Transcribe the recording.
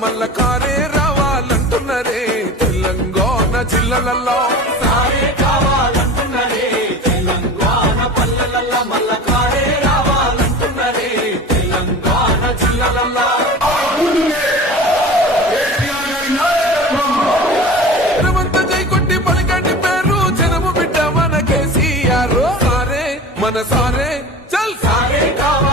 మల్ల కారే రావాలంటున్నరే తెలంగాణ జిల్లాలలో సారే కావాలంటున్నరే తెలంగాణ పల్లెలల్ల మల్ల కారే రావాలంటున్నరే తెలంగాణ జిల్లాలల్ల జై కొట్టి పలకండి పేరు జనము బిడ్డ మన కేసీఆర్ సారే మన సారే చల్ సారే కావాలి